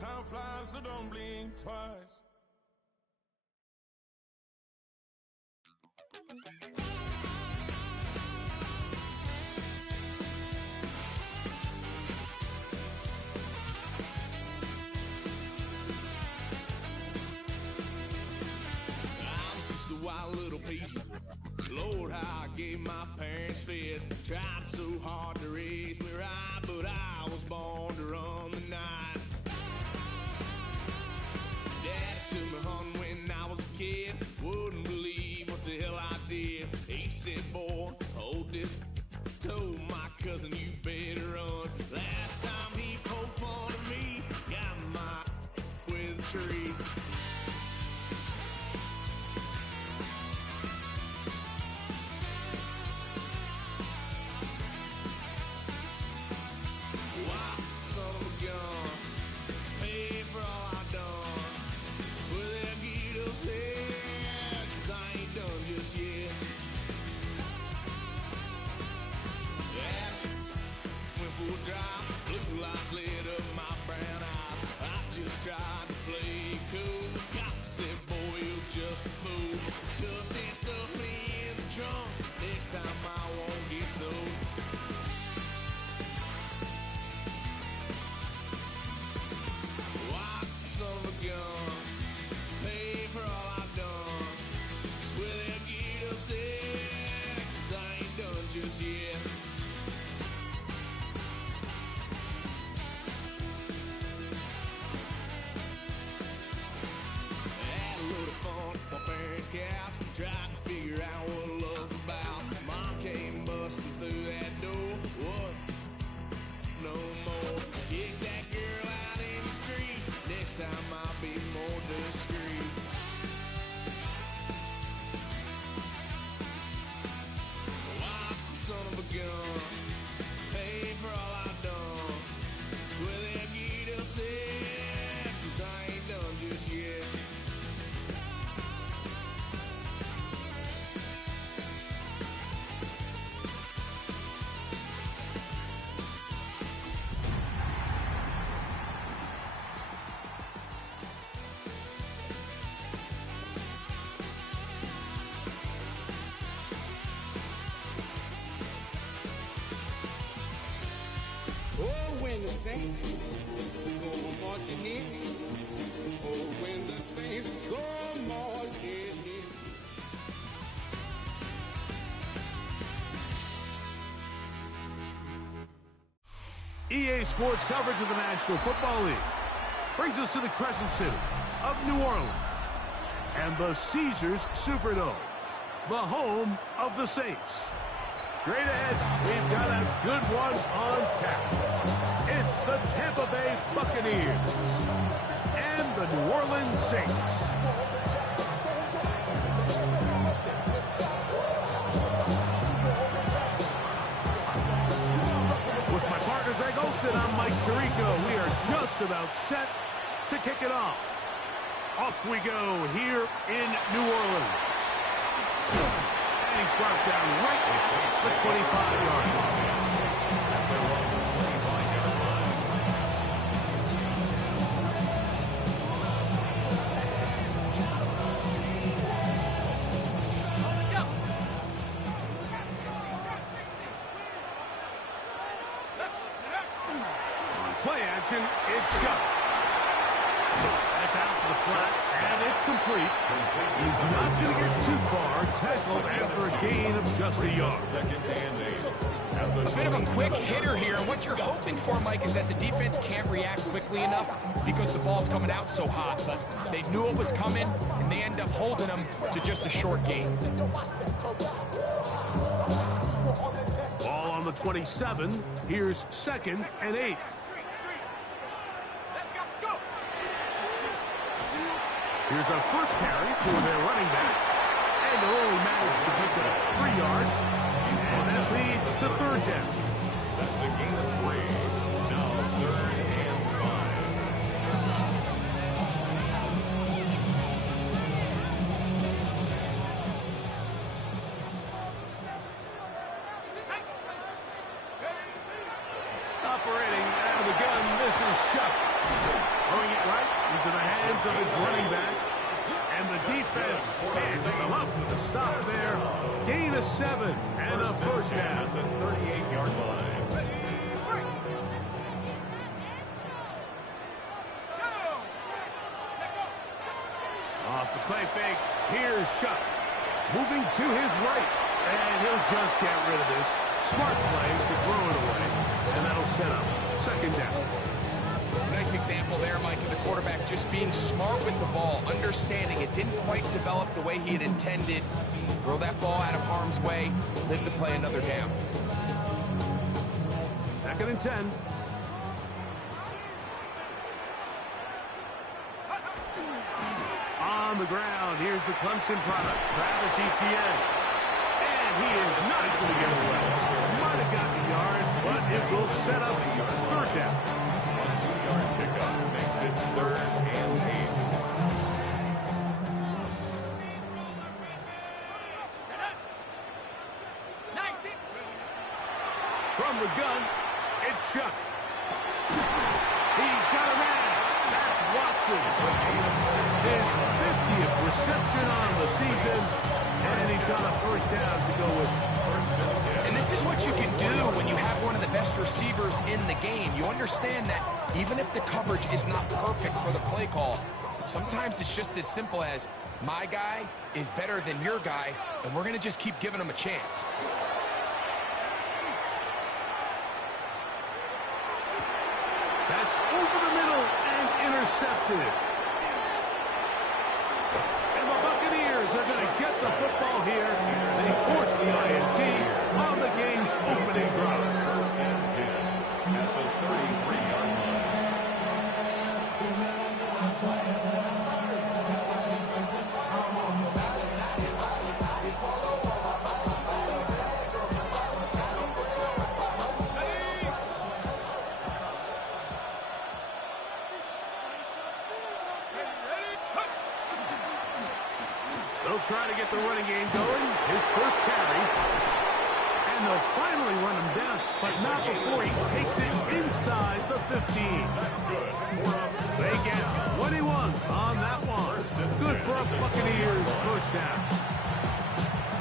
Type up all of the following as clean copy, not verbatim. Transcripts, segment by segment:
Time flies, so don't blink twice. A wild little piece. Lord, how I gave my parents fist. Tried so hard to raise me right, but I was born to run the night. Dad took me hunting when I was a kid. Wouldn't believe what the hell I did. He said, boy, hold this. Told my cousin, you better run. Last time he poked fun of me, got my with a tree. Blue lights lit up my brown eyes. I just tried to play cool. Cop said, boy, you're just a fool. Cuffed and stuffed me in the trunk. Next time I won't get so. White son of a gun. Pay for all I've done. Swear they'll get upset, 'cause I ain't done just yet. Couch, tried to figure out what love's about. Mom came busting through that door. What? No more. Kick that girl out in the street. Next time I'll be more discreet. Wild son of a gun. Pay for all I've done. Swear they'll get upset, 'cause I ain't done just yet. When the Saints go marching in, oh, when the Saints go marching in. EA Sports coverage of the National Football League brings us to the Crescent City of New Orleans and the Caesars Superdome, the home of the Saints. Straight ahead, we've got a good one on tap. It's the Tampa Bay Buccaneers and the New Orleans Saints. With my partner Greg Olson, I'm Mike Tirico. We are just about set to kick it off. Off we go here in New Orleans. And he's brought down right at the 25-yard line. Play action, it's shot. That's out to the flat, and it's complete. He's not going to get too far. Tackled after a gain of just a yard. A bit of a quick hitter here, and what you're hoping for, Mike, is that the defense can't react quickly enough because the ball's coming out so hot. But they knew it was coming, and they end up holding them to just a short gain. Ball on the 27. Here's 2nd and 8. Here's our first carry for their running back. And they'll only manage to pick up 3 yards. And that leads to 3rd down. That's a gain of 3. Now 3rd and 5. Operating out of the gun, this is Shuck. Throwing hands of his running back. And the defense can't come up with a stop there. Gain of 7 and a first down. At the 38-yard line. Off the play fake, here's Shuck. Moving to his right, and he'll just get rid of this. Smart play to throw it away, and that'll set up second down. Nice example there, Mike, of the quarterback just being smart with the ball, understanding it didn't quite develop the way he had intended. Throw that ball out of harm's way, live to play another down. Second and 10. On the ground, here's the Clemson product, Travis Etienne. And he is not going to get away. Might have got the yard, but it will set up third down. A 2-yard pickup makes it 3rd and 8. From the gun, it's Shuck. He's got a man. That's Watson. His 50th reception on the season, and he's got a first down to go with. And this is what you can do when you have one of the best receivers in the game. You understand that even if the coverage is not perfect for the play call, sometimes it's just as simple as my guy is better than your guy, and we're going to just keep giving him a chance. That's over the middle and intercepted. And the Buccaneers are going to get the football here. They force the INT on the game's opening drive. First and 10 at the 33-yard line. They'll try to get the running game going. His first carry. And they'll finally run him down, but not before he takes it inside the 15. That's good. They get 21 on that one. Good for a Buccaneers first down.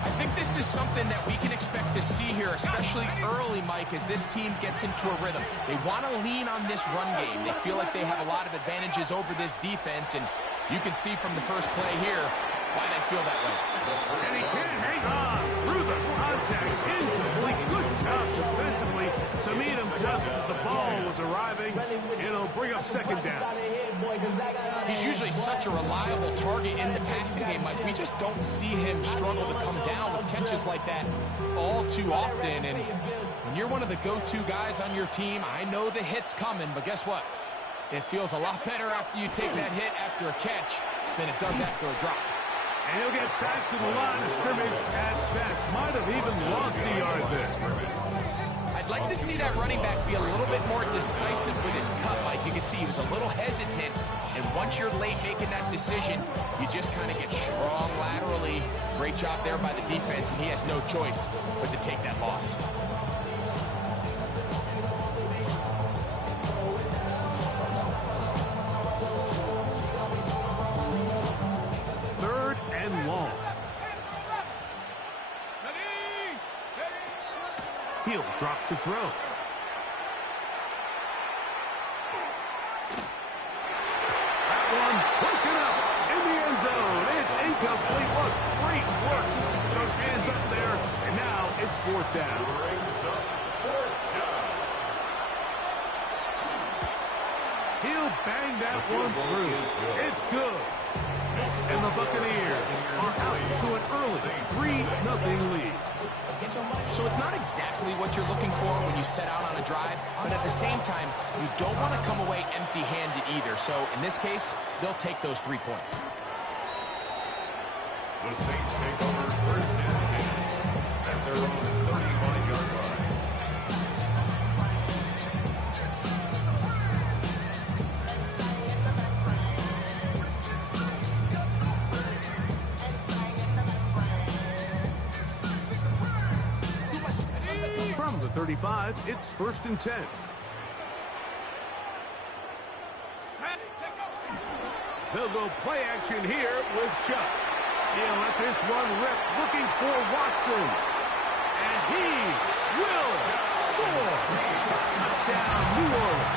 I think this is something that we can expect to see here, especially early, Mike, as this team gets into a rhythm. They want to lean on this run game. They feel like they have a lot of advantages over this defense, and you can see from the first play here why they feel that way. And he can't hang on through the contact. Incomplete. Good job defensively to meet him just as the ball was arriving. It'll bring up second down. He's usually such a reliable target in the passing game, Mike. We just don't see him struggle to come down with catches like that all too often. And when you're one of the go-to guys on your team, I know the hit's coming, but guess what? It feels a lot better after you take that hit after a catch than it does after a drop. And he'll get past to the line of scrimmage at best. Might have even lost a yard there. I'd like to see that running back be a little bit more decisive with his cut, Mike. You can see he was a little hesitant, and once you're late making that decision, you just kind of get strong laterally. Great job there by the defense, and he has no choice but to take that loss. Long. He'll drop to throw. That one broken up in the end zone. It's incomplete. What great work just to get those hands up there. And now it's fourth down. He'll bang that one through. It's good. And the Buccaneers are out to an early 3-0 lead. So it's not exactly what you're looking for when you set out on a drive, but at the same time, you don't want to come away empty-handed either. So in this case, they'll take those 3 points. The Saints take over first and 10 at their own 31-yard line. From the 35, it's first and 10. They'll go play action here with Chuck. He'll let this one rip, looking for Watson. And he will score. Touchdown, New Orleans.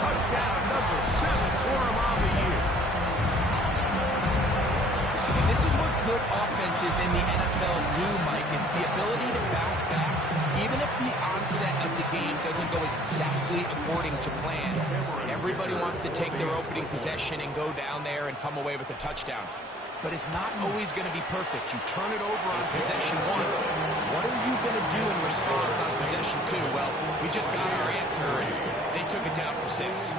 Touchdown number 7 for him on the year. And this is what good offenses in the NFL do, Mike. It's the ability to bounce back, even if the onset of the game doesn't go exactly according to plan. Everybody wants to take their opening possession and go down there and come away with a touchdown. But it's not always going to be perfect. You turn it over on possession 1. What are you going to do in response on possession 2? Well, we just got our answer, and they took it down for 6.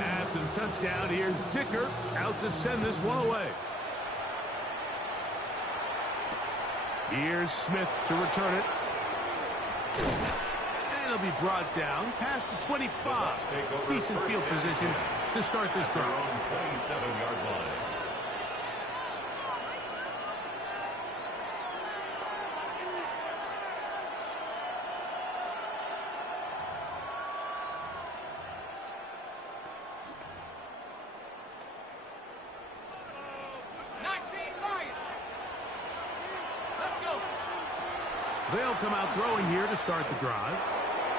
After the touchdown, here's Dicker out to send this one away. Here's Smith to return it. And it'll be brought down past the 25. Decent field position to start this drive. On the 27-yard line. They'll come out throwing here to start the drive.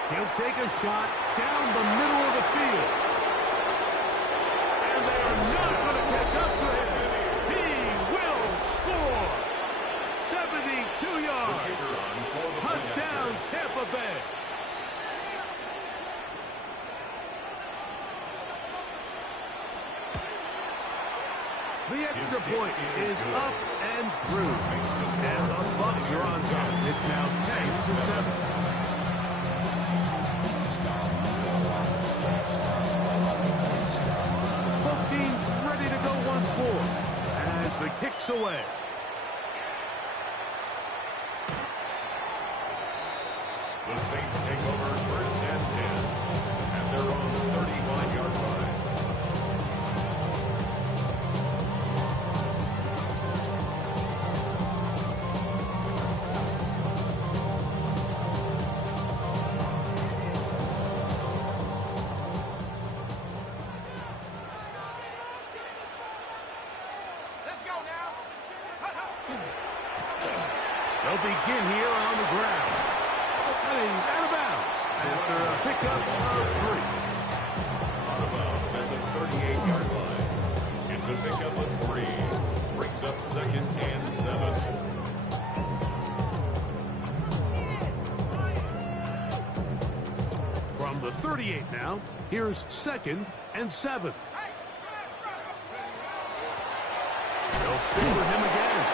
He'll take a shot down the middle of the field. And they are not going to catch up to him. He will score. 72 yards. Touchdown, Tampa Bay. The extra point is up and through. And the Bucs are on top. It's now 10-7. Both teams ready to go once more as the kick's away. The Saints take over 1st and 10 at their own 31-yard line. They'll begin here on the ground. And he's out of bounds after a pickup of 3. Out of bounds at the 38-yard line. It's a pickup of 3. Brings up 2nd and 7. From the 38 now, here's 2nd and 7. They'll stick with him again.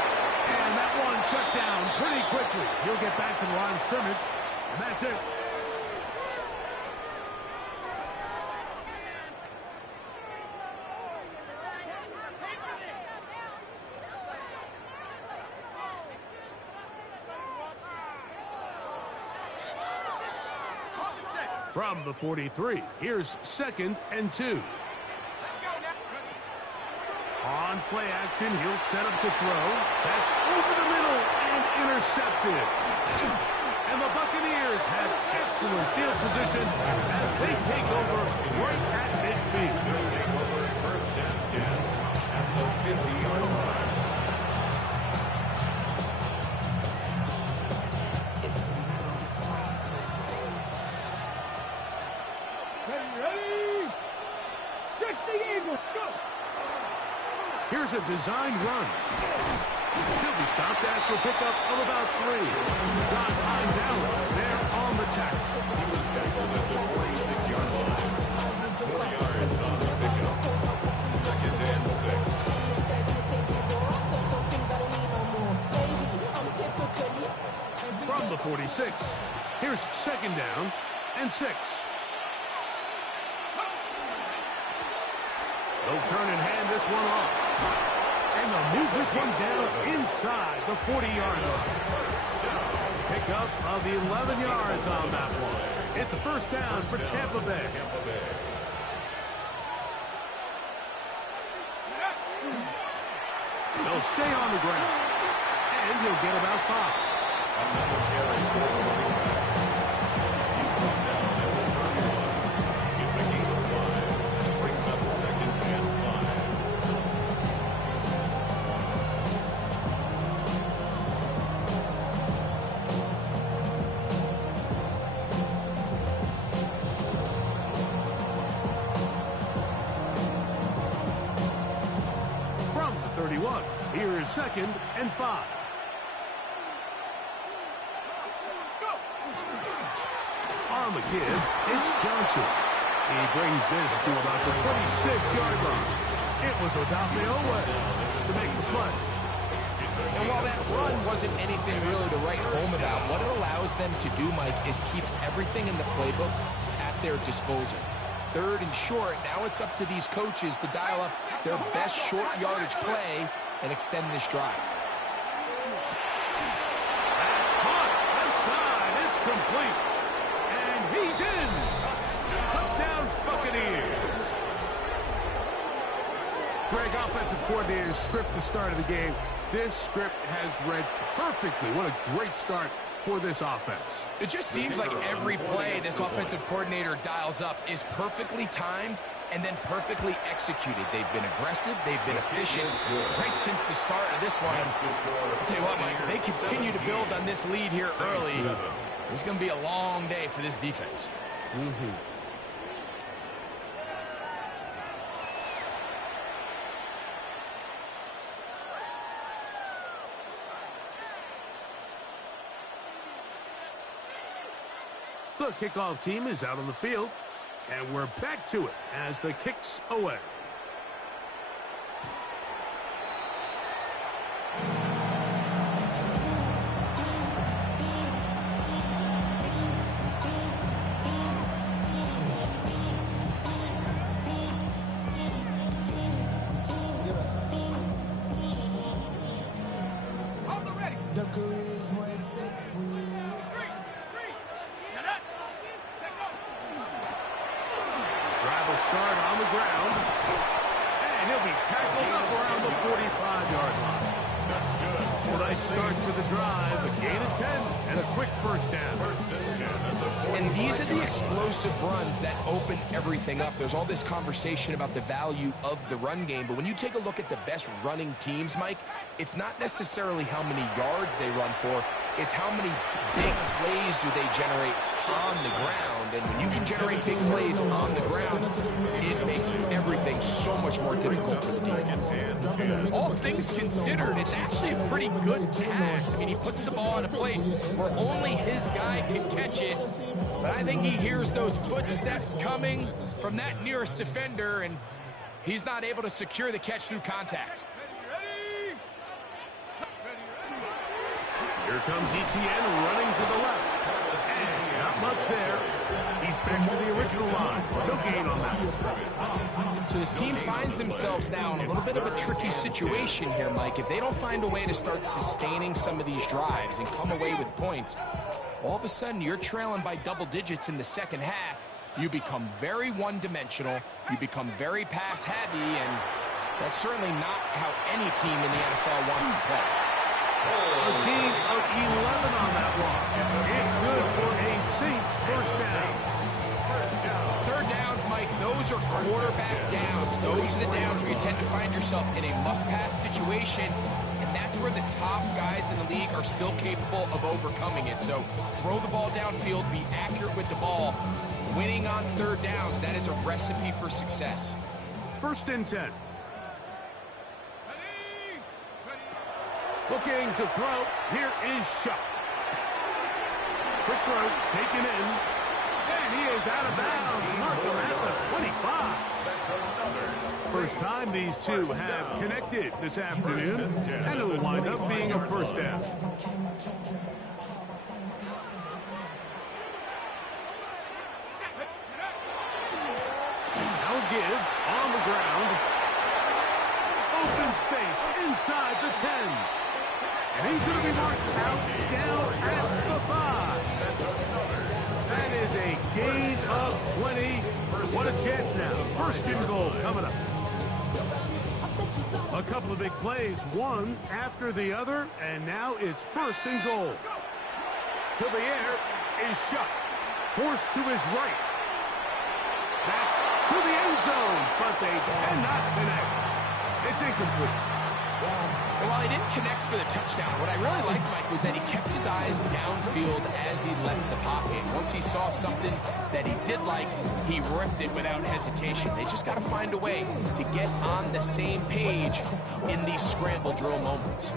And that one shut down pretty quickly. He'll get back to the line of scrimmage, and that's it. From the 43, here's 2nd and 2. On play action, he'll set up to throw. That's over the middle and intercepted. And the Buccaneers have excellent field position as they take over right at midfield. They'll take over 1st and 10 at the 50-yard line. Ready? Check the Eagles. Go. Here's a designed run. He'll be stopped after a pickup of about 3. John finds Allen there on the tackle. He was tackled at the 46-yard line. 4 yards on the pickup. 2nd and 6. From the 46, here's 2nd down and 6. They'll turn and hand this one off. And they'll move this one down inside the 40-yard line. Pick pickup of 11 yards on that one. It's a first down for Tampa Bay. They'll stay on the ground, and he'll get about 5. Another carry for the running back. He's brought down at the 31. It's a gain of 5. Brings up 2nd and 5. From the 31, here is 2nd and 5. On the give, it's Johnson. He brings this to about the 26-yard line. It was Odafe to make the play. And while that run wasn't anything really to write home about, what it allows them to do, Mike, is keep everything in the playbook at their disposal. 3rd and short, now it's up to these coaches to dial up their best short yardage play and extend this drive. That's caught. Left side. It's complete. And he's in. Touchdown, Buccaneers. Greg, offensive coordinators script the start of the game. This script has read perfectly. What a great start for this offense. It just seems like every play this offensive coordinator dials up is perfectly timed and then perfectly executed. They've been aggressive. They've been efficient right since the start of this one. I'll tell you what, Mike, they continue to build on this lead here early. It's going to be a long day for this defense. The kickoff team is out on the field, and we're back to it as the kick's away. Start on the ground, and he'll be tackled up around the 45-yard line. That's good. A nice start for the drive, a gain of 10, and a quick first down. And these are the explosive runs that open everything up. There's all this conversation about the value of the run game, but when you take a look at the best running teams, Mike, it's not necessarily how many yards they run for, it's how many big plays do they generate on the ground. And when you can generate big plays on the ground, it makes everything so much more difficult for the defense. All things considered, it's actually a pretty good pass. I mean, he puts the ball in a place where only his guy can catch it. But I think he hears those footsteps coming from that nearest defender, and he's not able to secure the catch through contact. Here comes Etienne running to the left. Not much there. He's back to the original line. No gain on that. So this team finds themselves now in a little bit of a tricky situation here, Mike. If they don't find a way to start sustaining some of these drives and come away with points, all of a sudden you're trailing by double digits in the second half. You become very one-dimensional. You become very pass-heavy, and that's certainly not how any team in the NFL wants to play. A gain of 11 on that one. It's good for a Saints first down. Third downs, Mike, those are quarterback downs. Those are the downs where you tend to find yourself in a must-pass situation, and that's where the top guys in the league are still capable of overcoming it. So throw the ball downfield, be accurate with the ball. Winning on third downs, that is a recipe for success. 1st and 10. Looking to throw. Here is Shuck. Quick throw, taken in. And he is out of bounds. Markham at the 25. First time these two have connected this afternoon. And it'll wind up being a first down. Now give on the ground. Open space inside the 10. And he's going to be marked out down at the 5. What a chance now. First and goal coming up. A couple of big plays, one after the other, and now it's first and goal. To the air is shot. Forced to his right. That's to the end zone, but they cannot connect. It's incomplete. And while he didn't connect for the touchdown, what I really liked, Mike, was that he kept his eyes downfield as he left the pocket. Once he saw something that he did like, he ripped it without hesitation. They just got to find a way to get on the same page in these scramble drill moments.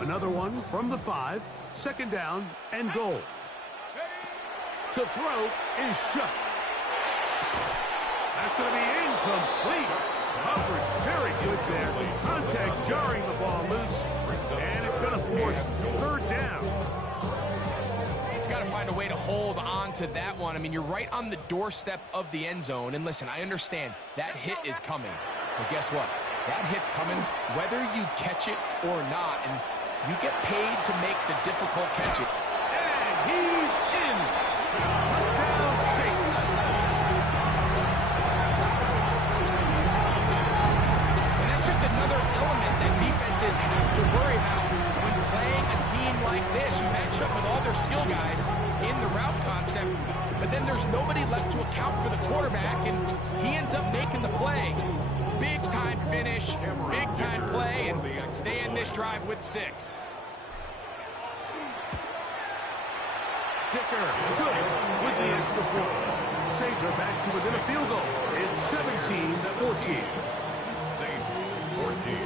Another one from the 5, second down and goal. To throw is shut. That's going to be incomplete. Coverage very good there. Contact jarring the ball loose, and it's going to force third down. He's got to find a way to hold on to that one. I mean, you're right on the doorstep of the end zone. And listen, I understand that hit is coming. But guess what? That hit's coming whether you catch it or not. And you get paid to make the difficult catch it. And he's in. Touchdown, Saints. And that's just another element that defenses have to worry about when playing a team like this. You match up with all their skill guys in the route concept, but then there's nobody left to account for the quarterback, and he ends up making the play. Big time finish, big time play, and they end this drive with 6. Dicker, good with the extra point. Saints are back to within a field goal. It's 17-14. Saints 14.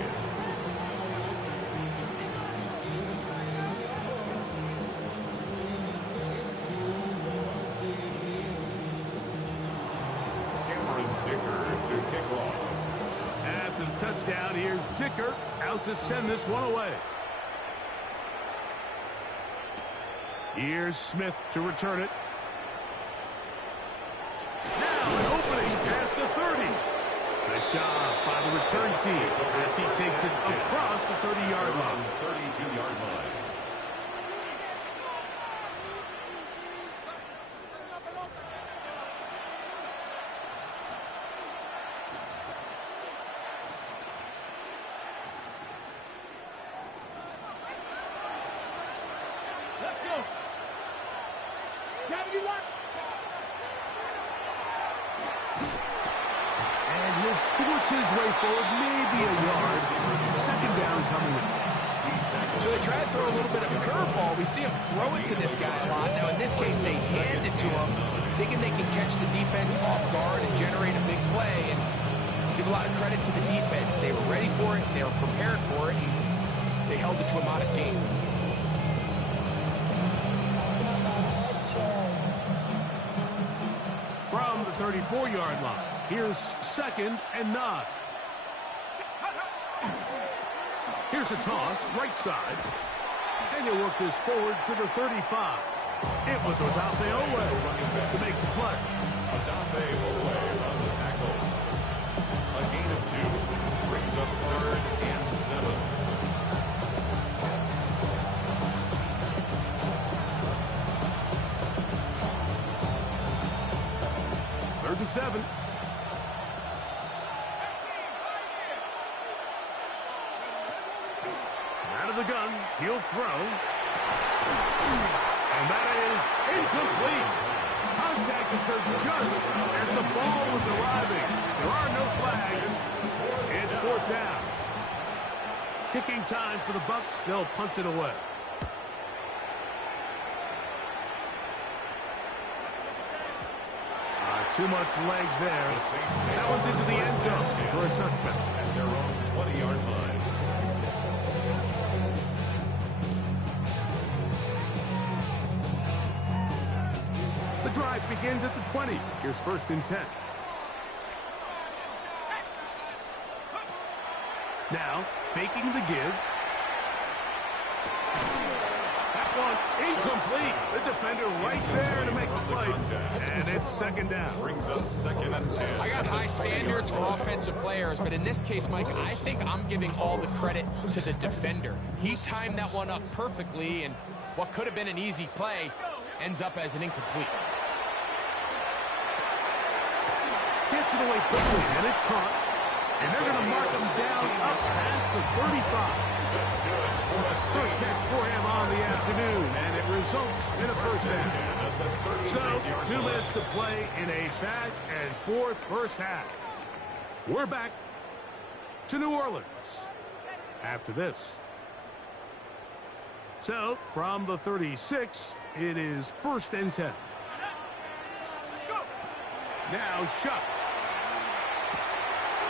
After the touchdown, here's Dicker out to send this one away. Here's Smith to return it. Now an opening past the 30. Nice job by the return team as he takes it across the 30-yard line. 32-yard line. And he'll force his way forward, maybe a yard. Second down coming up. So they try to throw a little bit of a curveball. We see him throw it to this guy a lot. Now, in this case, they hand it to him, thinking they can catch the defense off guard and generate a big play. And to give a lot of credit to the defense, they were ready for it, they were prepared for it, and they held it to a modest gain. From the 34-yard line, here's second and 9. Here's a toss, right side. And you work this forward to the 35. It was Odafe Owe to make the play. Odafe Owe on the tackle. A gain of 2 brings up 3rd and 7. Third and 7. Out of the gun, he'll throw. And that is incomplete. Contact occurred just as the ball was arriving. There are no flags. It's 4th down. Kicking time for the Bucs. They'll punt it away. Too much leg there. That one's into the end zone for a touchback. At their own 20-yard line. The drive begins at the 20. Here's 1st and 10. Now, faking the give. That one incomplete. The defender right there to make the play. And it's 2nd down. Brings up 2nd and 10. I got high standards for offensive players, but in this case, Mike, I think I'm giving all the credit to the defender. He timed that one up perfectly, and what could have been an easy play ends up as an incomplete. Gets it away quickly, and it's caught. And they're going to mark him down up past the 35. First catch for him on the afternoon, and it results in a first down. So, 2 minutes to play in a back-and-forth first half. We're back to New Orleans after this. So, from the 36, it is 1st and 10. Now, Shuck.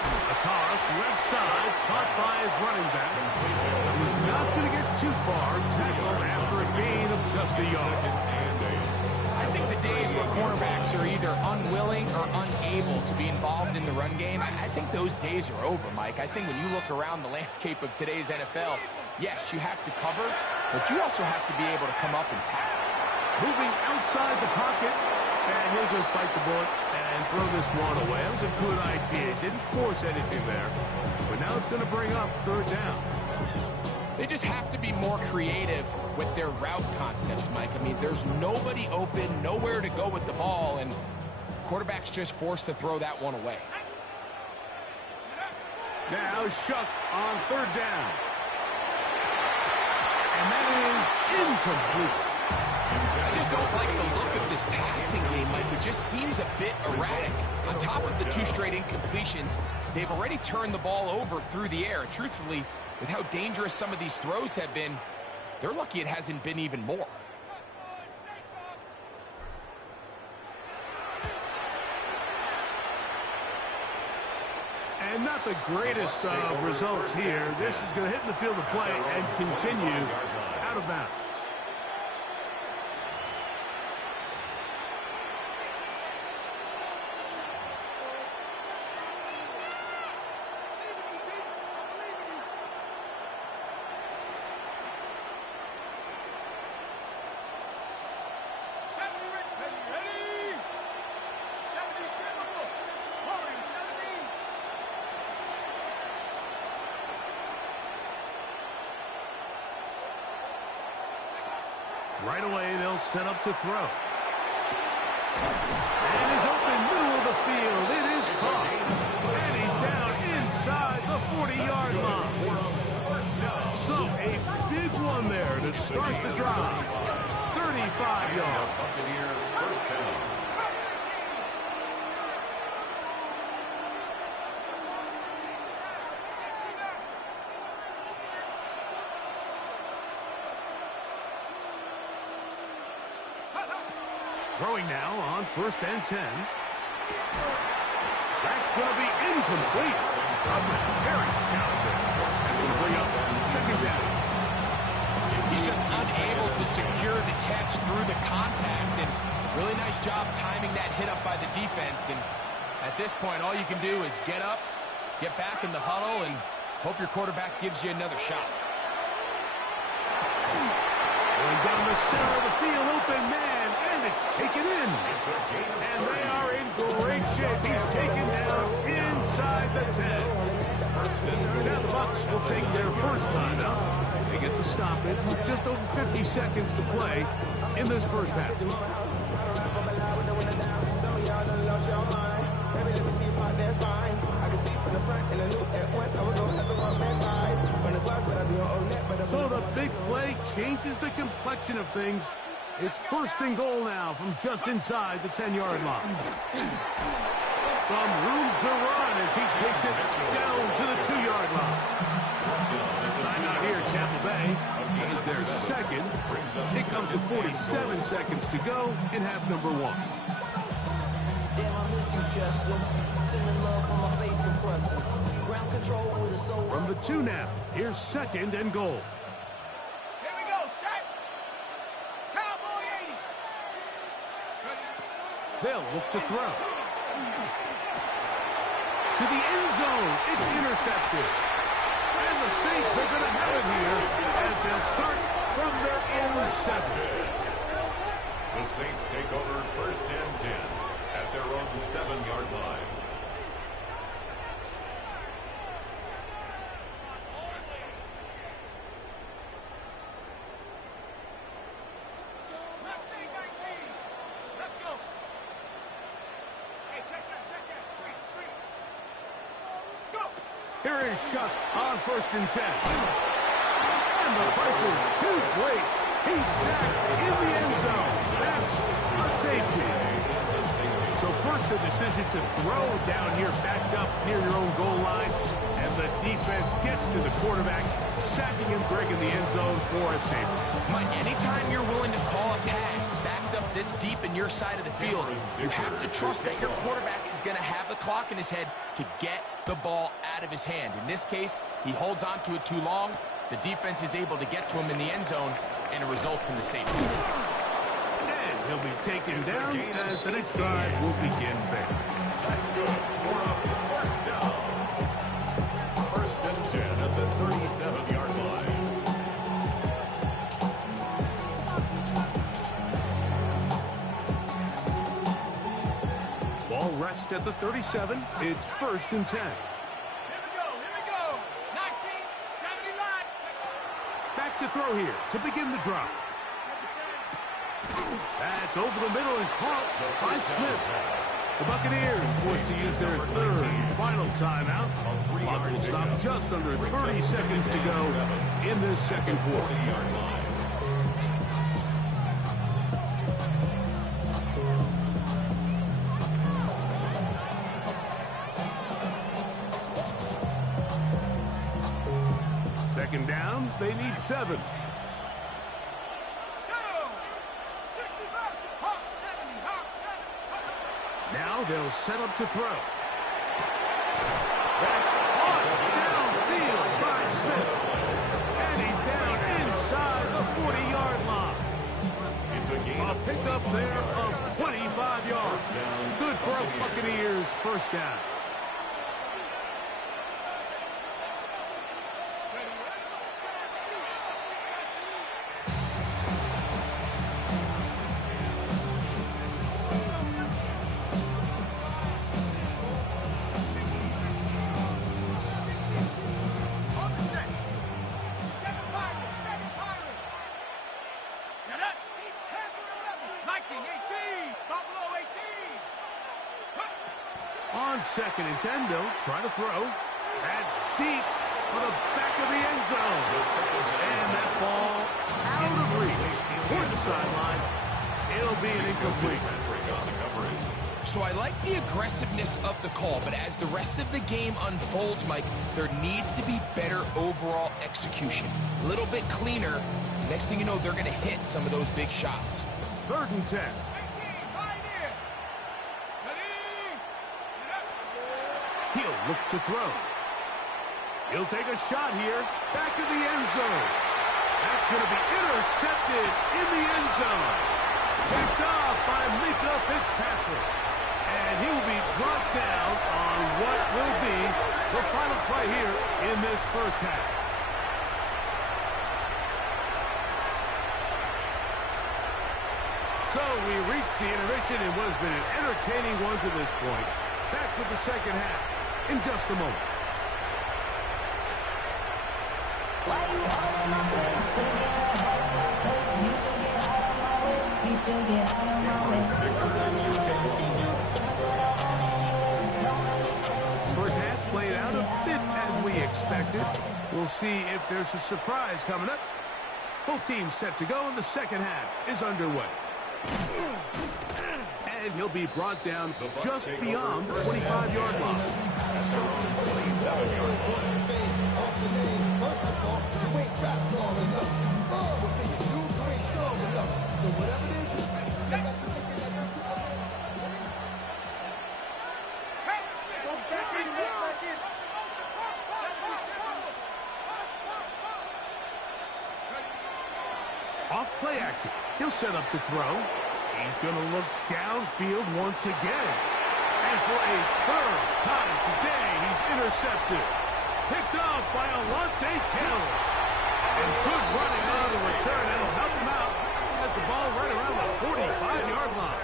A toss, left side, caught by his running back. He's not going to get too far. Tackled after a gain of just a yard. I think the days where cornerbacks are either unwilling or unable to be involved in the run game, I think those days are over, Mike. I think when you look around the landscape of today's NFL, yes, you have to cover, but you also have to be able to come up and tackle. Moving outside the pocket, and he'll just bite the bullet and throw this one away. That was a good idea. Didn't force anything there, but now it's going to bring up 3rd down. They just have to be more creative with their route concepts, Mike. I mean, there's nobody open, nowhere to go with the ball, and quarterback's just forced to throw that one away. Now Shuck on 3rd down. And that is incomplete. I just don't like the look of this passing game, Mike. It just seems a bit erratic. On top of the 2 straight incompletions, they've already turned the ball over through the air. Truthfully, with how dangerous some of these throws have been, they're lucky it hasn't been even more. And not the greatest of results here. This is going to hit in the field of play and continue out of bounds. Right away, they'll set up to throw. And he's open middle of the field. It is caught. And he's down inside the 40-yard line. So a big one there to start the drive. 35 yards. First down. Throwing now on 1st and 10. That's going to be incomplete. Very scout there. That's going to bring up 2nd down. He's just unable to secure the catch through the contact, and really nice job timing that hit up by the defense. And at this point, all you can do is get up, get back in the huddle, and hope your quarterback gives you another shot. Going down the center of the field, open man, and it's taken in. And they are in great shape. He's taken down inside the 10. Now the Bucs will take their first timeout. They get the stoppage with just over 50 seconds to play in this first half. So the big play changes the complexion of things. It's 1st and goal now from just inside the 10-yard line. Some room to run as he takes it down to the 2-yard line. Timeout here, Tampa Bay. It is their second. It comes with 47 seconds to go in half number 1. Damn, I miss you, Chester. Sending love from my face compressor. Ground control with a soul. From the 2 now, here's 2nd and goal. Here we go, set. Cowboys. They'll look to throw. To the end zone. It's intercepted. And the Saints are going to have it here as they'll start from their own 7. The Saints take over 1st and 10 at their own 7-yard line. Let's go. Hey, check that. Here is Shuck on 1st and 10. And the pressure too great. He's sacked in the end zone. That's a safety. So first the decision to throw down here, backed up near your own goal line. And the defense gets to the quarterback, sacking him, breaking the end zone for a safety. Mike, anytime you're willing to call a pass backed up this deep in your side of the field, you have to trust that your quarterback is going to have the clock in his head to get the ball out of his hand. In this case, he holds on to it too long. The defense is able to get to him in the end zone, and it results in the safety. And he'll be taken down as the next drive will begin there. That's good for a first down. 1st and 10 at the 37-yard line. Ball rests at the 37. It's 1st and 10. Here we go. 1979. Back to throw here to begin the drive. That's over the middle and caught by Smith. The Buccaneers forced to use their 3rd and final timeout. Clock will stop just under 30 seconds to go in this 2nd quarter. Second down, they need 7. Now they'll set up to throw. That's caught downfield by Smith. And he's down inside the 40-yard line. A pickup there of 25 yards. Good for a Buccaneers first down. On 2nd and 10, they'll try to throw. That's deep for the back of the end zone. And that ball out of reach toward the sideline. It'll be an incomplete. So I like the aggressiveness of the call, but as the rest of the game unfolds, Mike, there needs to be better overall execution. A little bit cleaner. Next thing you know, they're going to hit some of those big shots. 3rd and 10. He'll look to throw. He'll take a shot here. Back of the end zone. That's going to be intercepted in the end zone. Picked off by Mika Fitzpatrick. And he will be brought down on what will be the final play here in this first half. So we reach the intermission in what has been an entertaining one to this point. Back with the second half in just a moment. Why you all in my way? Taking up all of my space. You should get out of my way. You should get out of my way. First half played out a bit as we expected. We'll see if there's a surprise coming up. Both teams set to go, and the second half is underway. And he'll be brought down just beyond the 25-yard line. 27-yard line. Off play action. He'll set up to throw. He's going to look downfield once again. And for a 3rd time today, he's intercepted. Picked off by Alontae Taylor. And good running on the return. That'll help him out. Has the ball right around the 45-yard line.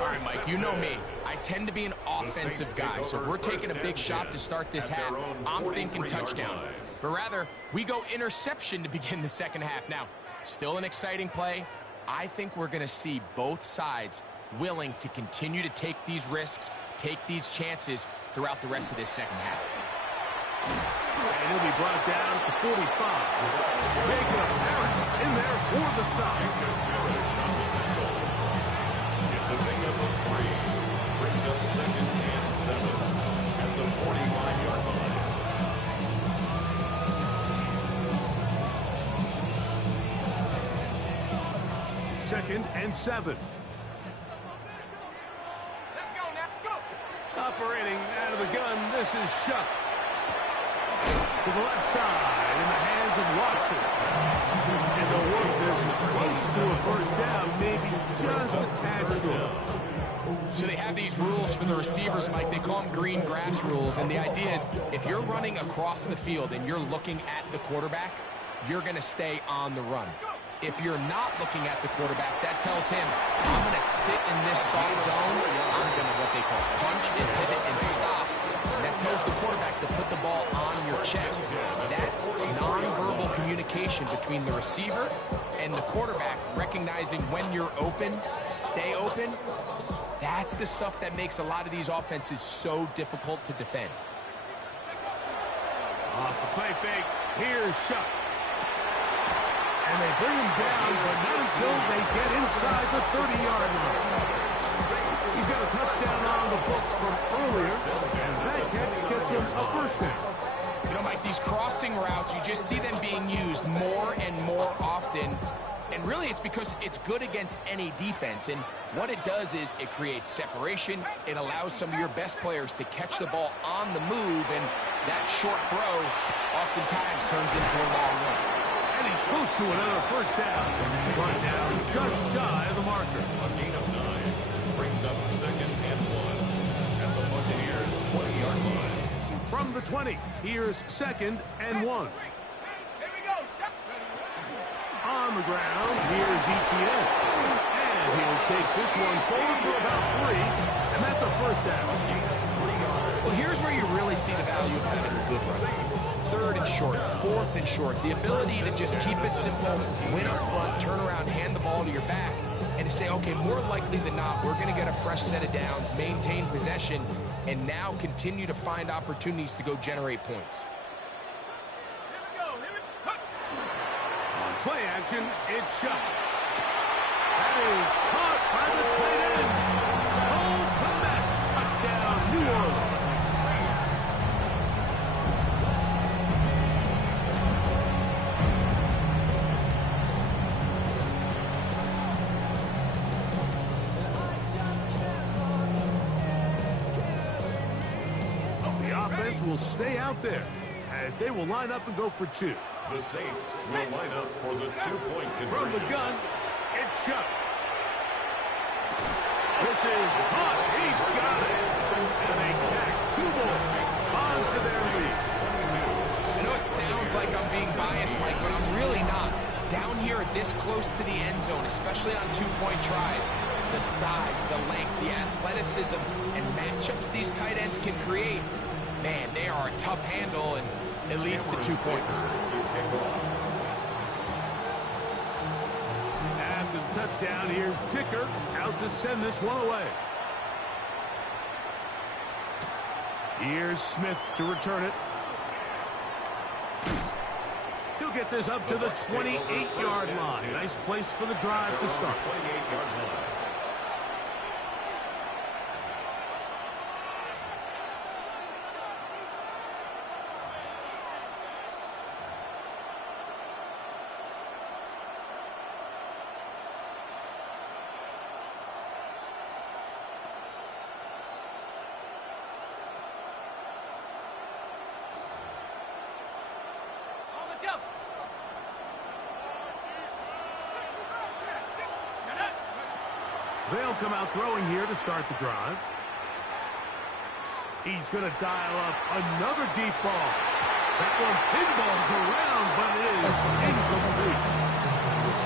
All right, Mike, you know me. I tend to be an offensive guy, so if we're taking a big shot to start this half, I'm thinking touchdown. But rather, we go interception to begin the second half. Now, still an exciting play. I think we're going to see both sides willing to continue to take these risks, take these chances, throughout the rest of this second half. And he'll be brought down to 45. Jacob Harris in there for the stop. It's a big of a 3. Brings up 2nd and 7 at the 45-yard line. Second and 7. Let's go now. Go. Operating out of the gun, this is Shuck. To the left side in the hands of Watson. And the work this is close to a first down, maybe just a tad short. So they have these rules for the receivers, Mike. They call them green grass rules. And the idea is if you're running across the field and you're looking at the quarterback, you're going to stay on the run. If you're not looking at the quarterback, that tells him, I'm going to sit in this soft zone. I'm going to what they call punch and pivot and stop. And that tells the quarterback to put the ball on your chest. That nonverbal communication between the receiver and the quarterback, recognizing when you're open, stay open, that's the stuff that makes a lot of these offenses so difficult to defend. Off the play fake, here's Shuck. And they bring him down, but not until they get inside the 30-yard line. He's got a touchdown on the books from earlier, and that catch gets him a first down. You know, Mike, these crossing routes, you just see them being used more and more often. And really, it's because it's good against any defense. And what it does is it creates separation. It allows some of your best players to catch the ball on the move, and that short throw oftentimes turns into a long one. And he's close to another first down. Right now, he's just shy of the marker. A gain of 9 brings up 2nd and 1 at the Buccaneers' 20-yard line. From the 20, here's 2nd and 1. On the ground, here's ETN. And he'll take this one forward for about 3, and that's a first down. Well, here's where you really see the value of having a good run. 3rd and short, 4th and short. The ability to just keep it simple, win up front, turn around, hand the ball to your back, and to say, okay, more likely than not, we're going to get a fresh set of downs, maintain possession, and now continue to find opportunities to go generate points. On play action, it's Shuck. That is caught by the tight end. Cole Clement, touchdown, New Orleans. Will stay out there as they will line up and go for 2. The Saints will line up for the 2-point conversion. From the gun, it's Shuck. This is hot. He's got it. And they tack 2 more onto their lead. I know it sounds like I'm being biased, Mike, but I'm really not. Down here this close to the end zone, especially on 2-point tries, the size, the length, the athleticism, and matchups these tight ends can create, man, they are a tough handle, and it leads to 2 points. After the touchdown, here's Dicker out to send this one away. Here's Smith to return it. He'll get this up to the 28-yard line. Nice place for the drive to start. 28-yard line. They'll come out throwing here to start the drive. He's going to dial up another deep ball. That one pinballs around, but it is incomplete.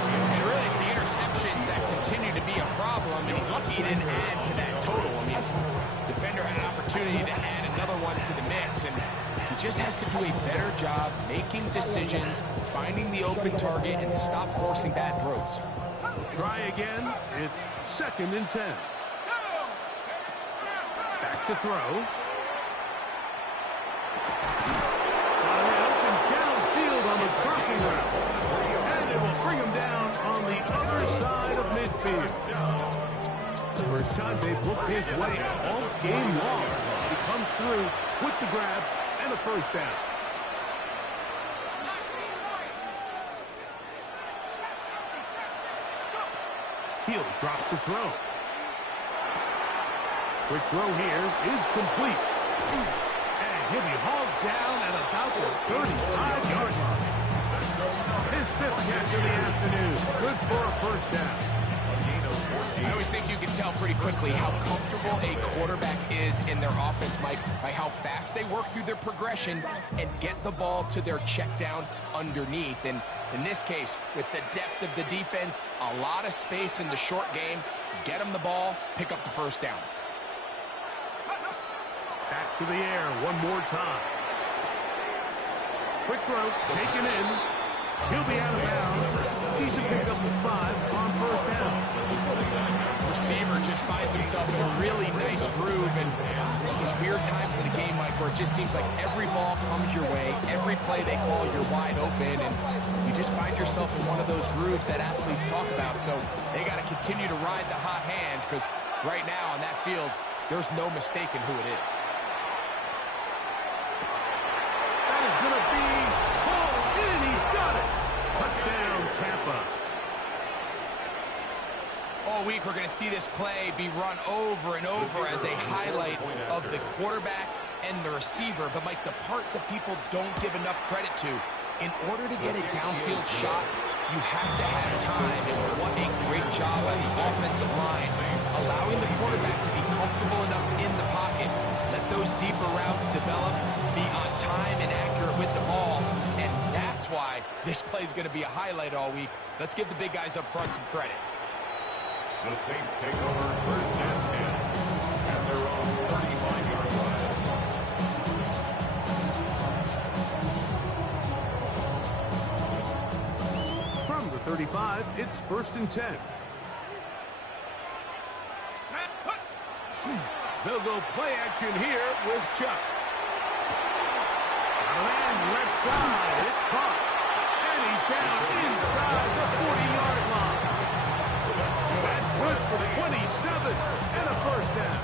And really, it's the interceptions that continue to be a problem, and he's lucky he didn't add to that total. I mean, defender had an opportunity to add another one to the mix, and he just has to do a better job making decisions, finding the open target, and stop forcing bad throws. Try again. It's 2nd and 10. Back to throw. Open downfield on the crossing route. And it will bring him down on the other side of midfield. First time they've looked his way all game long. He comes through with the grab and a first down. He'll drop to throw. Quick throw here is complete. And he'll be hauled down at about the 35-yard line. His fifth catch of the afternoon. Good for a first down. I always think you can tell pretty quickly how comfortable a quarterback is in their offense, Mike, by how fast they work through their progression and get the ball to their check down underneath. And in this case, with the depth of the defense, a lot of space in the short game, get them the ball, pick up the first down. Back to the air one more time. Quick throw, taken in. He'll be out of bounds. He's picked up the 5 on first down. Receiver just finds himself in a really nice groove, and there's these weird times in the game, Mike, where it just seems like every ball comes your way, every play they call, you're wide open, and you just find yourself in one of those grooves that athletes talk about. So they got to continue to ride the hot hand, because right now on that field, there's no mistaking who it is. That is going to be hauled in. He's got it. Touchdown, Tampa. All week, we're going to see this play be run over and over as a highlight of the quarterback and the receiver. But, Mike, the part that people don't give enough credit to, in order to get a downfield shot, you have to have time. And what a great job by the offensive line, allowing the quarterback to be comfortable enough in the pocket, let those deeper routes develop, be on time and accurate with the ball. And that's why this play is going to be a highlight all week. Let's give the big guys up front some credit. The Saints take over first and 10 at their own 35-yard line. From the 35, it's first and 10. They'll go play action here with Chuck. Got a man left side. It's caught. And he's down inside the 40-yard line. That's good for 27 and a first down.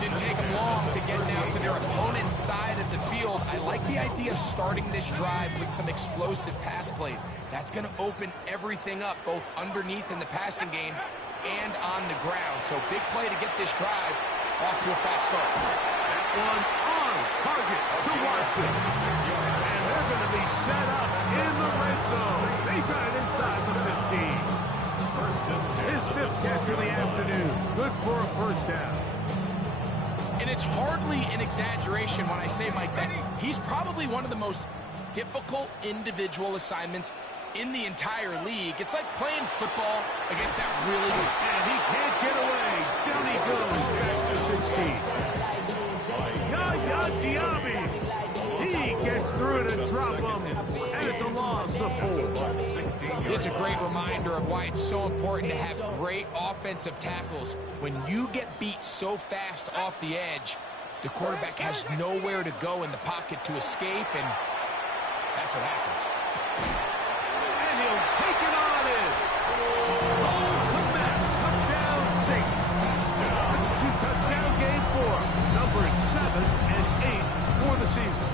Didn't take them long to get down to their opponent's side of the field. I like the idea of starting this drive with some explosive pass plays. That's going to open everything up, both underneath in the passing game and on the ground. So big play to get this drive off to a fast start. That one on target to Watson. And they're going to be set up in the red zone. They got it inside the 15. His fifth catch of the afternoon. Good for a first down. And it's hardly an exaggeration when I say, Mike, that he's probably one of the most difficult individual assignments in the entire league. It's like playing football against that really good. And he can't get away. Down he goes back to 16. Yaya Diaby. He gets through to drop him, and it's a loss of 4. This is a great reminder of why it's so important to have great offensive tackles. When you get beat so fast off the edge, the quarterback has nowhere to go in the pocket to escape, and that's what happens. And he'll take it on in. Oh, comeback. Touchdown, Saints. It's a 2-touchdown game for him. Numbers 7 and 8 for the season.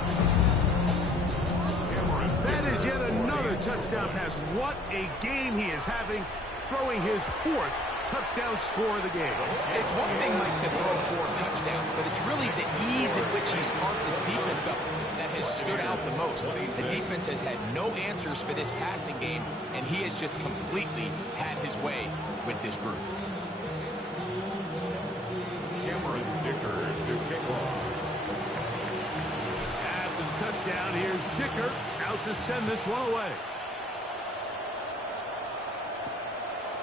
That is yet another touchdown pass. What a game he is having, throwing his 4th touchdown score of the game. It's one thing, Mike, to throw 4 touchdowns, but it's really the ease in which he's carved this defense up that has stood out the most. The defense has had no answers for this passing game, and he has just completely had his way with this group. Cameron Dicker to kick off. After the touchdown, here's Dicker out to send this one away.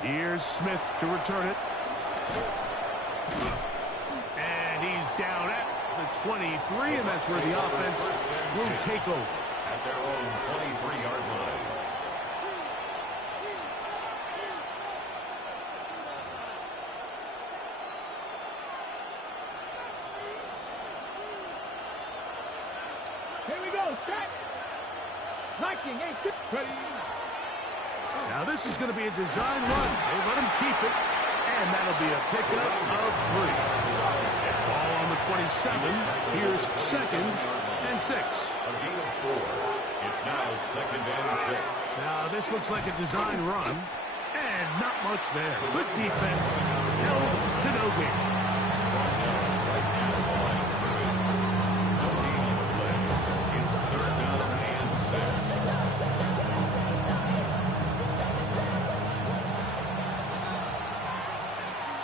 Here's Smith to return it. And he's down at the 23, and that's where the offense will take over. At their own 23-yard line. Now this is going to be a design run. They let him keep it, and that'll be a pickup of 3. Ball on the 27. Here's 2nd and 6. A gain of 4. It's now 2nd and 6. Now this looks like a design run, and not much there. Good defense, held to no gain. Right now, the line of scrimmage. No gain on the play. It's 3rd down and 6.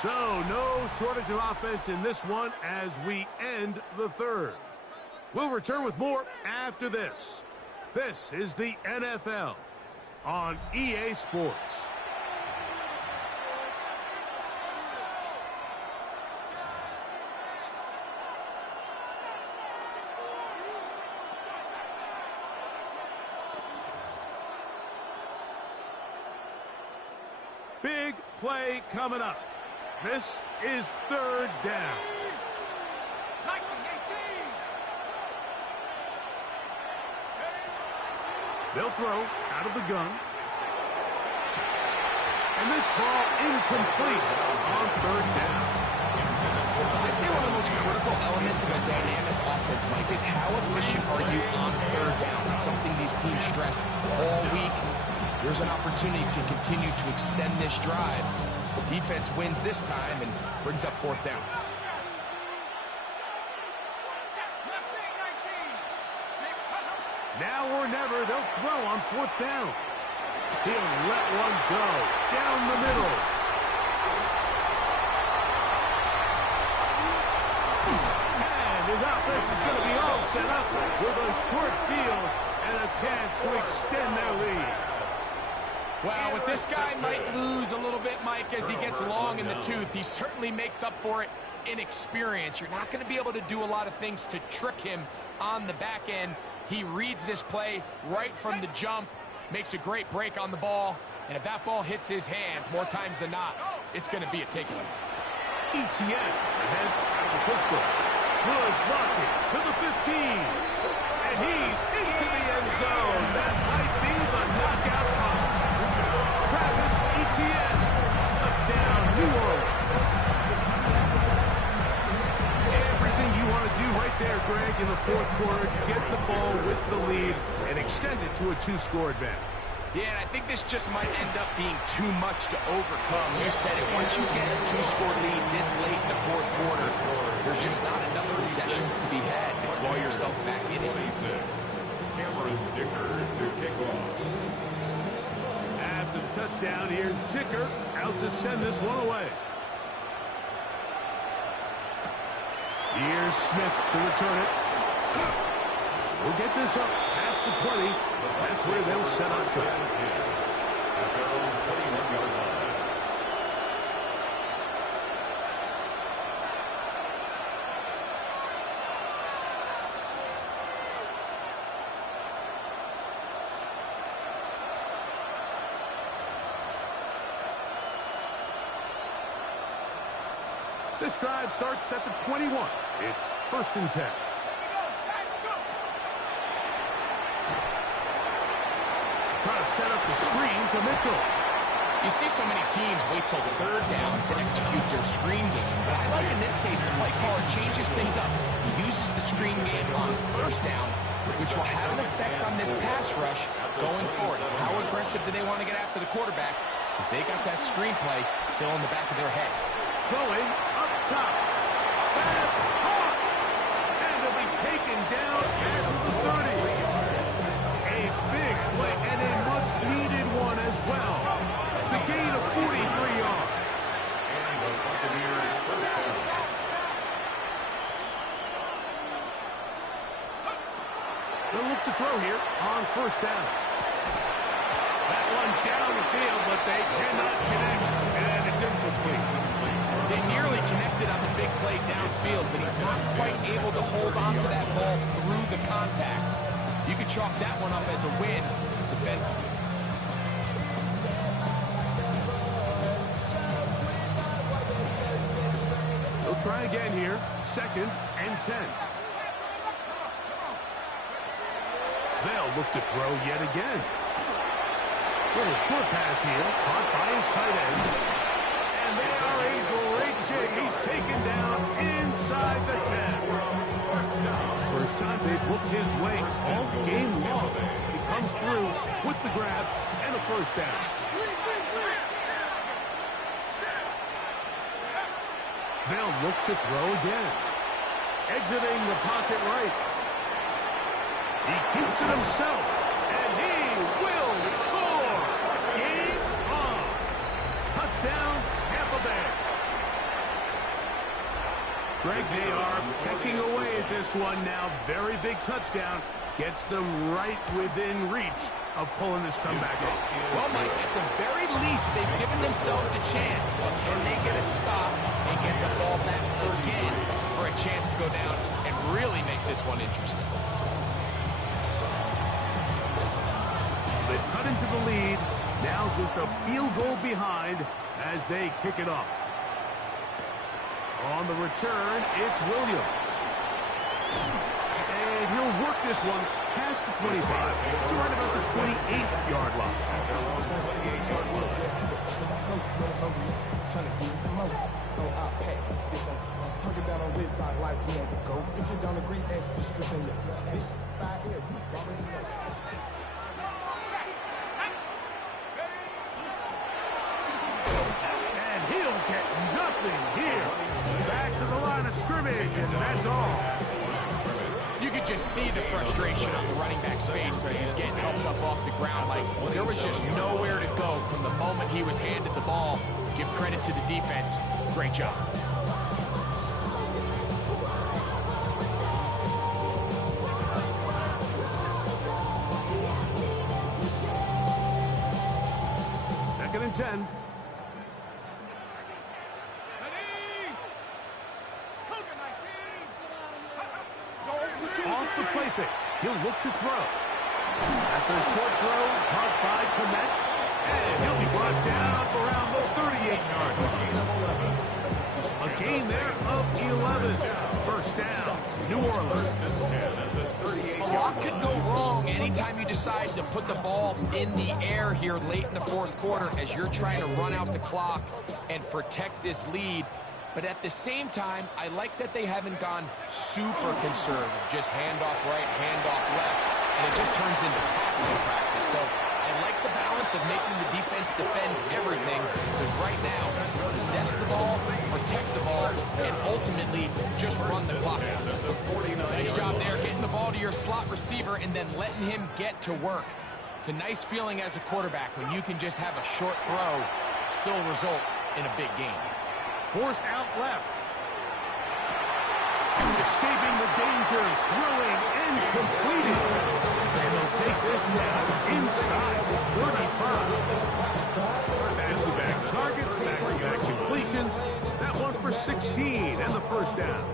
So, no shortage of offense in this one as we end the 3rd. We'll return with more after this. This is the NFL on EA Sports. Big play coming up. This is 3rd down. They'll throw out of the gun. And this ball incomplete on 3rd down. I'd say one of the most critical elements of a dynamic offense, Mike, is how efficient are you on 3rd down? It's something these teams stress all week. There's an opportunity to continue to extend this drive. The defense wins this time and brings up 4th down. Now or never, they'll throw on 4th down. He'll let one go down the middle. And his offense is going to be all set up with a short field and a chance to extend their lead. Well, with this guy might lose a little bit, Mike, as he gets long in the tooth. He certainly makes up for it in experience. You're not going to be able to do a lot of things to trick him on the back end. He reads this play right from the jump, makes a great break on the ball, and if that ball hits his hands more times than not, it's going to be a takeaway. ETN ahead of the pistol. Good blocking to the 15. And he's into the end zone. That might be the knockout punch. Travis Etienne. Touchdown, New Orleans. Everything you want to do right there, Greg, in the 4th quarter to get the ball with the lead and extend it to a 2-score advantage. Yeah, and I think this just might end up being too much to overcome. You said it. Once you get a 2-score lead this late in the 4th quarter, there's just not enough possessions to be had to claw yourself back in it. 26. Cameron Dicker to kick off. After the touchdown, here's Dicker out to send this one away. Here's Smith to return it. We'll get this up past the 20. That's where they'll set up short. At their own 21-yard line. This drive starts at the 21. It's 1st and 10. Trying to set up the screen to Mitchell. You see so many teams wait till 3rd down to execute their screen game, but I like in this case the play caller changes things up. He uses the screen game on 1st down, which will have an effect on this pass rush going forward. How aggressive do they want to get after the quarterback? Because they got that screen play still in the back of their head. Going up top. That's caught. And it'll be taken down at the 30. A big play and a much-needed one as well. To gain of 43 yards. And the Buccaneers 1st down. They'll look to throw here on 1st down. That one down the field, but they cannot connect. And it's incomplete. They nearly connected on the big play downfield, but he's not quite able to hold on to that ball through the contact. You could chalk that one up as a win defensively. They'll try again here. 2nd and 10. They'll look to throw yet again. Little short pass here, caught by his tight end. And they are in great shape. He's taken down inside the 10. First time they've looked his way all game long. He comes through with the grab and a first down. They'll look to throw again. Exiting the pocket right. He keeps it himself, and he will score. Game on. Touchdown, Tampa Bay. Greg, they are pecking away at this one now. Very big touchdown. Gets them right within reach of pulling this comeback off. Well, Mike, at the very least, they've given themselves a chance. But can they get a stop and get the ball back again for a chance to go down and really make this one interesting? So they've cut into the lead. Now just a field goal behind as they kick it off. On the return, it's Williams. And he'll work this one past the 25 to right about the 28-yard line. Trying to get some more. Oh, I'll pack this one. Talking down on this side like he had to go. If you don't agree, ask the strips in your big 5 here. You already know. And he'll get nothing here. Back to the line of scrimmage, and that's all. You could just see the frustration on the running back's face as he's getting helped up off the ground. Like, there was just nowhere to go from the moment he was handed the ball. Give credit to the defense. Great job. Second and 10. Off the play fake. He'll look to throw. That's a short throw, caught by Komet. And he'll be brought down up around the 38-yard line. A gain there of 11. First down, New Orleans. A lot could go wrong anytime you decide to put the ball in the air here late in the fourth quarter as you're trying to run out the clock and protect this lead. But at the same time, I like that they haven't gone super conservative. Just handoff right, handoff left, and it just turns into tackling practice. So I like the balance of making the defense defend everything, because right now, possess the ball, protect the ball, and ultimately just run the clock out. Nice job there, getting the ball to your slot receiver and then letting him get to work. It's a nice feeling as a quarterback when you can just have a short throw, still result in a big game. Forced out left. Escaping the danger, throwing and completing. And they'll take this down inside the 35. Back-to-back targets, back-to-back completions. That one for 16 and the first down.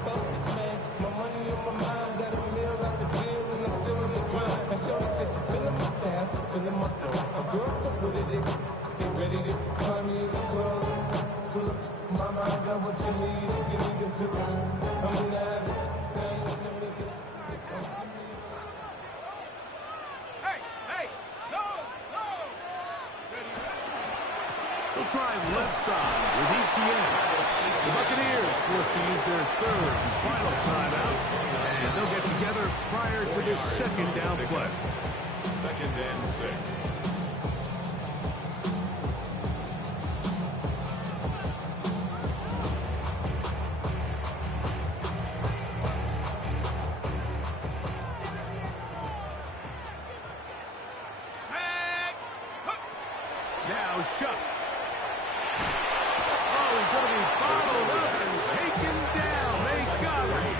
They'll try left side with ETN. The Buccaneers forced to use their third and final timeout, and they'll get together prior to this second down play. Second and 6. Now Shuck. Oh, he's going to be followed up and taken down. They got him.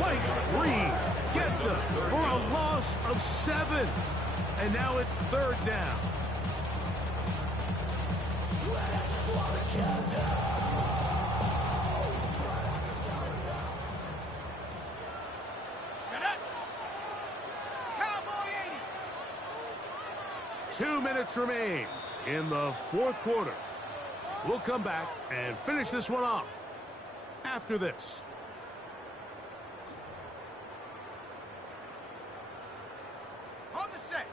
Mike Reed gets him for a loss of 7. And now it's third down. Cowboy 80. 2 minutes remain in the fourth quarter. We'll come back and finish this one off after this.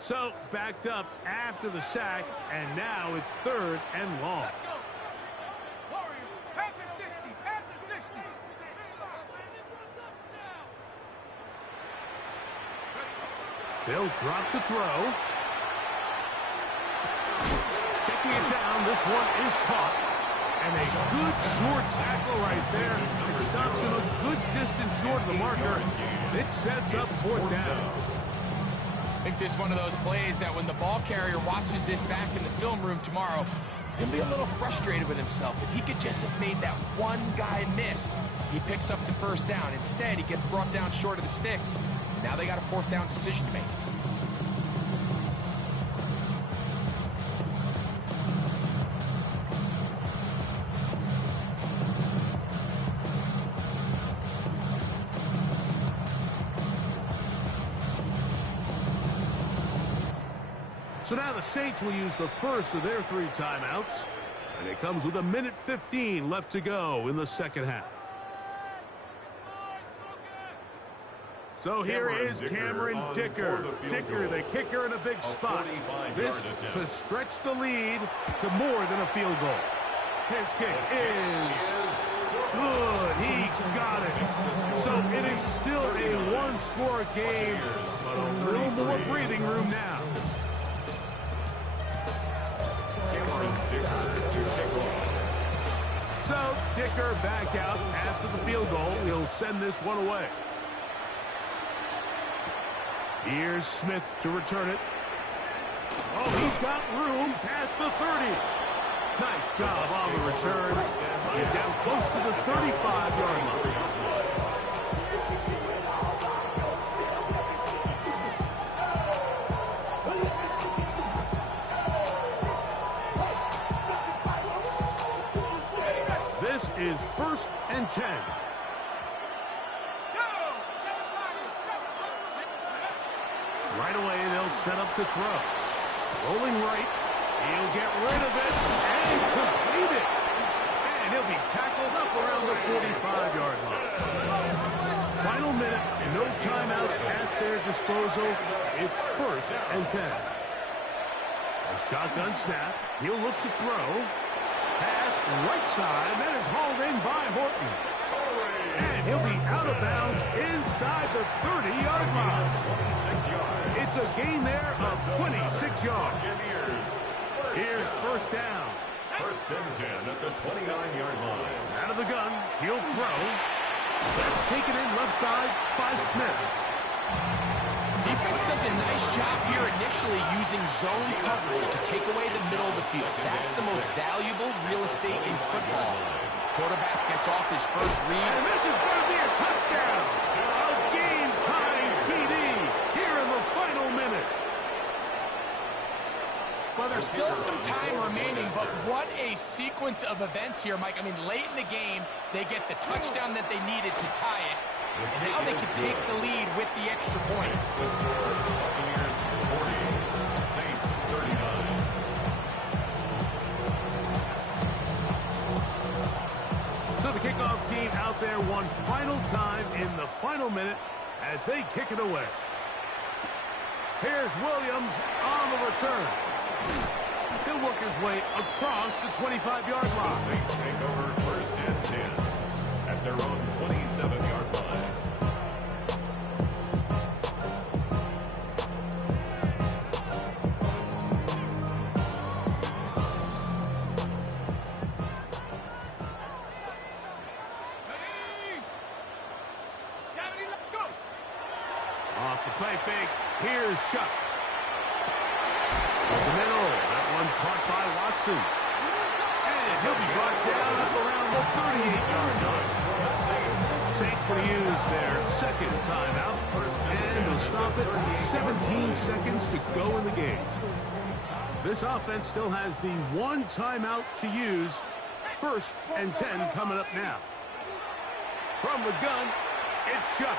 So, backed up after the sack, and now it's 3rd and long. Let's go. Warriors, Panther 60, Panther 60. They'll drop to throw. Checking it down, this one is caught. And a good short tackle right there. It stops him a good distance short of the marker. It sets up 4th down. I think this is one of those plays that when the ball carrier watches this back in the film room tomorrow, he's going to be a little frustrated with himself. If he could just have made that one guy miss, he picks up the 1st down. Instead, he gets brought down short of the sticks. Now they got a 4th down decision to make. So now the Saints will use the first of their 3 timeouts. And it comes with 1:15 left to go in the 2nd half. So here is Cameron Dicker. Dicker, the kicker, in a big spot. This to stretch the lead to more than a field goal. His kick is good. He got it. So it is still a 1-score game, but a little more breathing room now. So Dicker back out after the field goal. He'll send this one away. Here's Smith to return it. Oh, he's got room past the 30. Nice job on the return. He's down close to the 35-yard line. This is 1st and 10. Right away, they'll set up to throw. Rolling right. He'll get rid of it and complete it. And he'll be tackled up around the 45-yard line. Final minute, no timeouts at their disposal. It's 1st and 10. A shotgun snap. He'll look to throw. Pass right side. That is hauled in by Horton. And he'll be out of bounds inside the 30-yard line. 26 yards. It's a gain there of 26 yards. Here's 1st down. 1st and 10 at the 29-yard line. Out of the gun. He'll throw. That's taken in left side by Smith. Defense does a nice job here initially using zone coverage to take away the middle of the field. That's the most valuable real estate in football. Quarterback gets off his first read. And this is going to be a touchdown. A game-tying TD here in the final minute. Well, there's still some time remaining, but what a sequence of events here, Mike. I mean, late in the game, they get the touchdown that they needed to tie it. And now they can take the lead with the extra point. Buccaneers 40, Saints 39. So the kickoff team out there one final time in the final minute as they kick it away. Here's Williams on the return. He'll work his way across the 25-yard The line. Saints take over 1st and 10 at their own 27-yard line. Off the play fake, here's Shuck. Up the middle, that one caught by Watson. And he'll be brought down up around the 38-yard line. Saints going to use their 2nd timeout, and they'll stop it. 17 seconds to go in the game. This offense still has the 1 timeout to use. 1st and 10 coming up now. From the gun, it's Shuck.